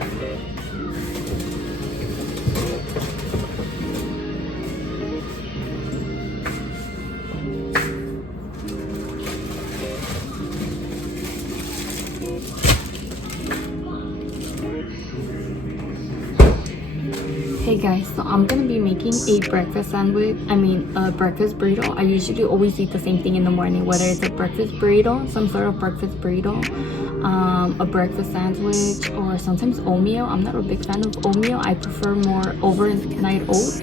Hey guys, so I'm gonna be making a breakfast sandwich. A breakfast burrito. I usually always eat the same thing in the morning, whether it's a breakfast burrito, some sort of breakfast burrito, a breakfast sandwich, or sometimes oatmeal. I'm not a big fan of oatmeal. I prefer more overnight oats.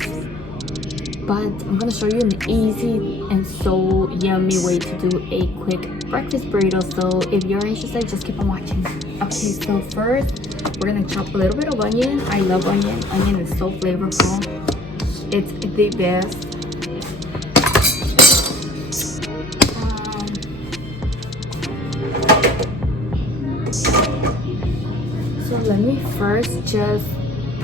But I'm gonna show you an easy and so yummy way to do a quick breakfast burrito. So if you're interested, just keep on watching. Okay, so first we're gonna chop a little bit of onion. I love onion. Onion is so flavorful. It's the best. So let me first just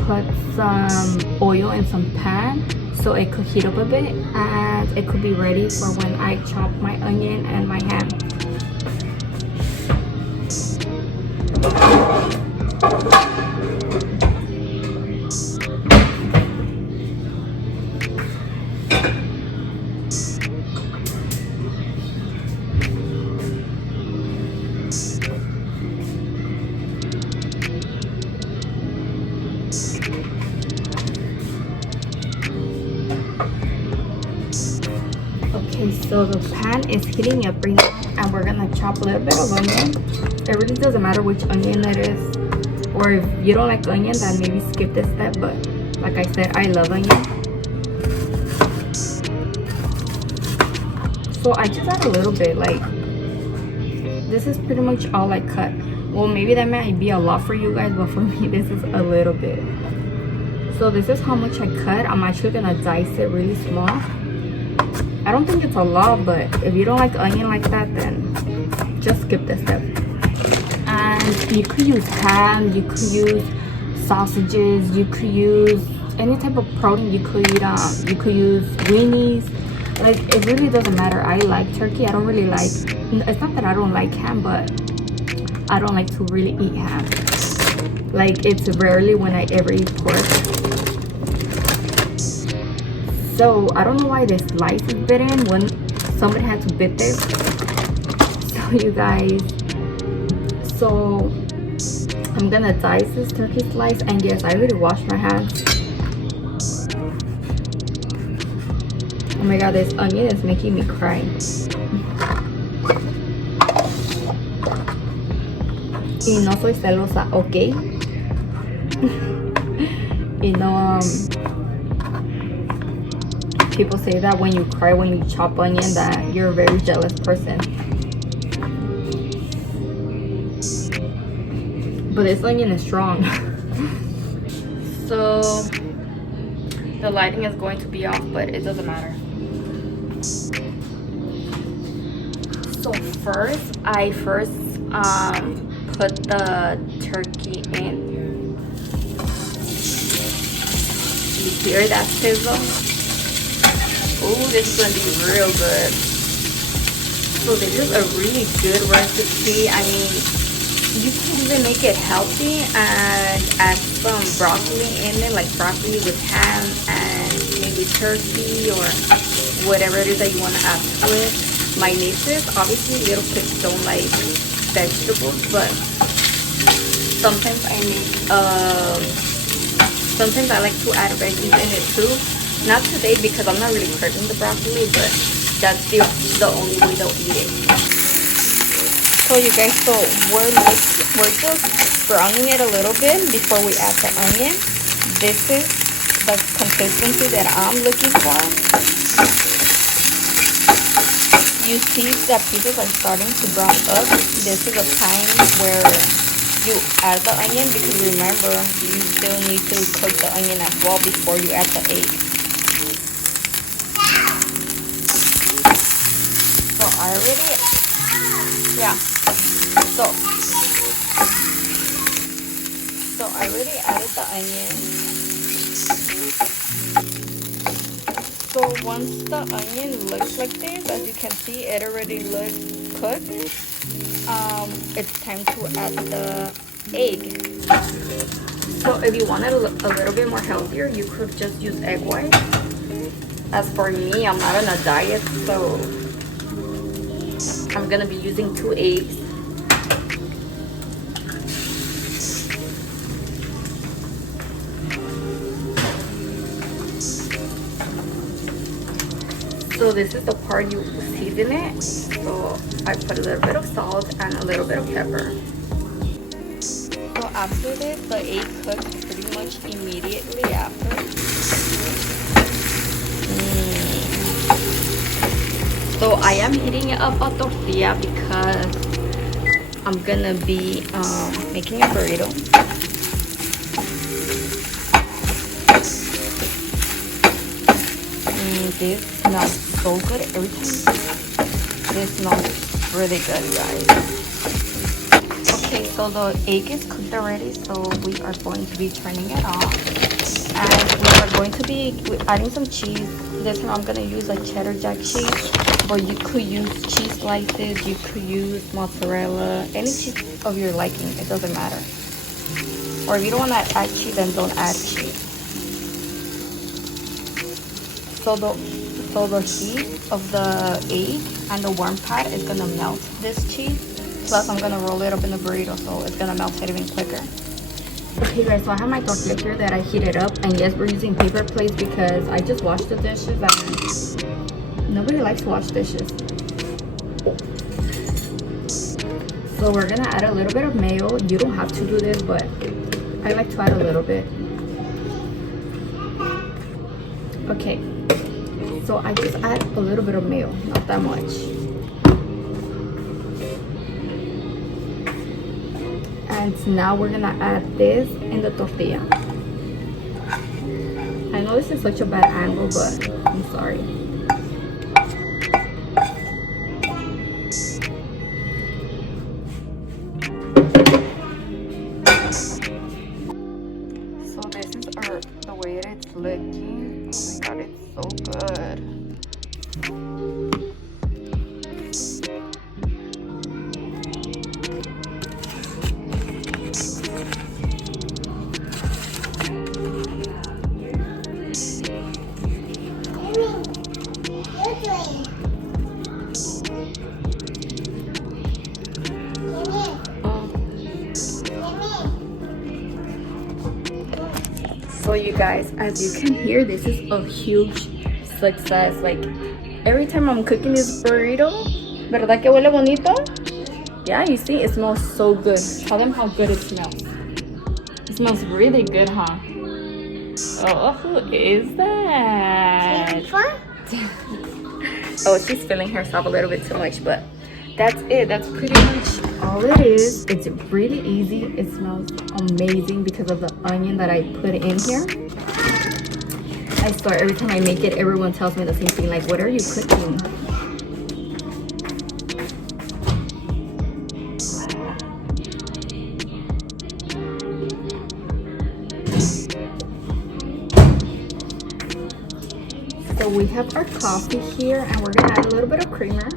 put some oil in some pan so it could heat up a bit and it could be ready for when I chop my onion and my ham. Okay, so the pan is heating up right now and we're gonna chop a little bit of onion. It really doesn't matter which onion it is, or if you don't like onion, then maybe skip this step, but like I said, I love onion. So I just add a little bit, like this is pretty much all I cut. Well, maybe that might be a lot for you guys, but for me this is a little bit. So this is how much I cut. I'm actually gonna dice it really small. I don't think it's a lot, but if you don't like onion like that, then just skip this step. And you could use ham, you could use sausages, you could use any type of protein. You could use weenies. Like, it really doesn't matter. I like turkey. I don't really like, it's not that I don't like ham, but I don't like to really eat ham. Like, it's rarely when I ever eat pork. So I don't know why this slice is bitten when somebody had to bit this. So you guys, so I'm gonna dice this turkey slice, and yes, I already washed my hands. Oh my god, this onion is making me cry. Y no soy celosa, okay? You know, people say that when you cry when you chop onion, that you're a very jealous person. But this onion is strong. So the lighting is going to be off, but it doesn't matter. So I first put the turkey in. You hear that sizzle? Oh, this is gonna be real good. So this is a really good recipe. I mean, you can even make it healthy and add some broccoli in it, like broccoli with ham and maybe turkey or whatever it is that you want to add to it. My nieces, obviously little kids don't like vegetables, but sometimes sometimes I like to add veggies in it too. Not today because I'm not really craving the broccoli, but that's the only way they'll eat it. So you guys, so we're just browning it a little bit before we add the onion. This is the consistency that I'm looking for. You see that pieces are starting to brown up. This is a time where you add the onion, because remember, you still need to cook the onion as well before you add the egg. So I already, so I already added the onion. So once the onion looks like this, as you can see, it already looks cooked. It's time to add the egg. So if you wanted a little bit more healthier, you could just use egg white. As for me, I'm not on a diet, so I'm gonna be using 2 eggs. So this is the part you season it. So I put a little bit of salt and a little bit of pepper. So after this, the egg cooks pretty much immediately after. So I am heating up a tortilla because I'm gonna be making a burrito. This smells so good every time. This smells really good, guys. Okay, so the egg is cooked already, so we are going to be turning it off. And we are going to be adding some cheese. This time I'm gonna use like cheddar jack cheese, but you could use cheese slices, you could use mozzarella, any cheese of your liking, it doesn't matter. Or if you don't want to add cheese, then don't add cheese. So the heat of the egg and the warm pad is gonna melt this cheese. Plus I'm gonna roll it up in the burrito, so it's gonna melt it even quicker. Okay guys, so I have my tortilla here that I heated up, and yes, we're using paper plates because I just washed the dishes and nobody likes to wash dishes. So we're gonna add a little bit of mayo. You don't have to do this, but I like to add a little bit. Okay, so I just add a little bit of mayo, not that much. And now we're gonna add this in the tortilla. I know this is such a bad angle, but I'm sorry. So this is the way it's looking. Oh my god, it's so good. So you guys, as you can hear, this is a huge success. Like every time I'm cooking this burrito, ¿verdad que huele bonito? Yeah, you see, it smells so good. Tell them how good it smells. It smells really good, huh? Oh, who is that? Oh, she's feeling herself a little bit too much, but that's it. That's pretty much all it is. It's really easy. It smells amazing because of the onion that I put in here. I swear, every time I make it, everyone tells me the same thing, like, what are you cooking? So we have our coffee here, and we're gonna add a little bit of creamer.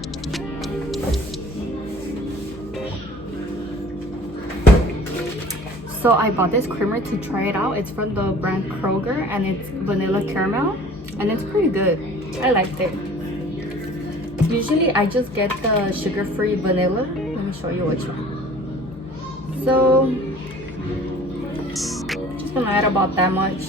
So I bought this creamer to try it out. It's from the brand Kroger, and it's vanilla caramel, and it's pretty good. I liked it. Usually I just get the sugar-free vanilla. Let me show you which one. So just gonna add about that much.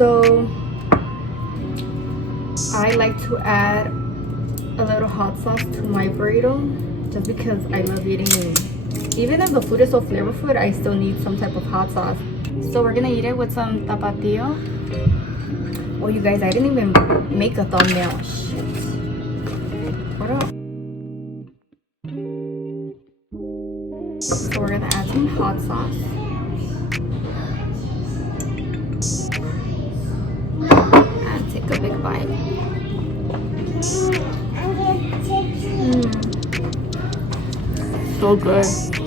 So I like to add a little hot sauce to my burrito just because I love eating it. Even if the food is so flavorful, I still need some type of hot sauce. So we're gonna eat it with some tapatio. Oh, you guys, I didn't even make a thumbnail. Shit. What up? So we're gonna add some hot sauce. And take a big bite. So good.